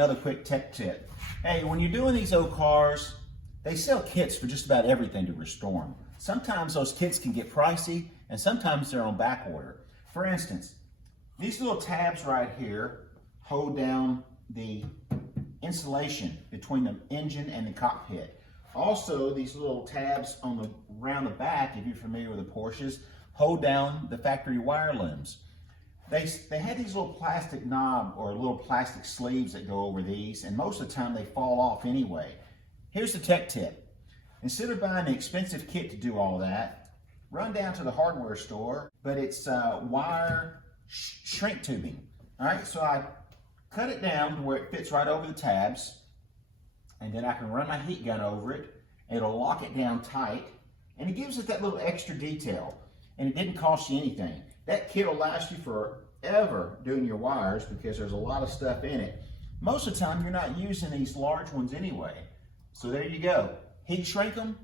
another quick tech tip. Hey, when you're doing these old cars, they sell kits for just about everything to restore them. Sometimes those kits can get pricey, and sometimes they're on back order. For instance, these little tabs right here hold down the insulation between the engine and the cockpit. Also, these little tabs around the back, if you're familiar with the Porsches, hold down the factory wire looms. They have these little plastic knob or little plastic sleeves that go over these, and most of the time they fall off anyway. Here's the tech tip. Instead of buying an expensive kit to do all that, run down to the hardware store, but it's wire shrink tubing. All right, so I cut it down to where it fits right over the tabs, and then I can run my heat gun over it. It'll lock it down tight, and it gives it that little extra detail, and it didn't cost you anything. That kit will last you forever doing your wires because there's a lot of stuff in it. Most of the time, you're not using these large ones anyway. So there you go. Heat shrink them.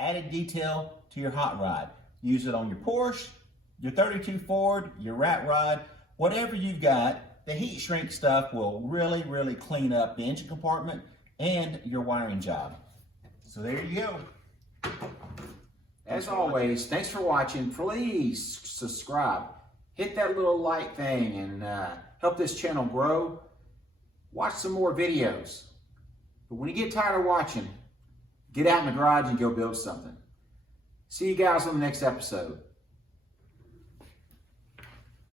Added detail to your hot rod. Use it on your Porsche, your 32 Ford, your rat rod, whatever you've got. The heat shrink stuff will really, really clean up the engine compartment and your wiring job. So there you go. As always, thanks for watching. Please subscribe. Hit that little like thing and help this channel grow. Watch some more videos. But when you get tired of watching, get out in the garage and go build something. See you guys on the next episode.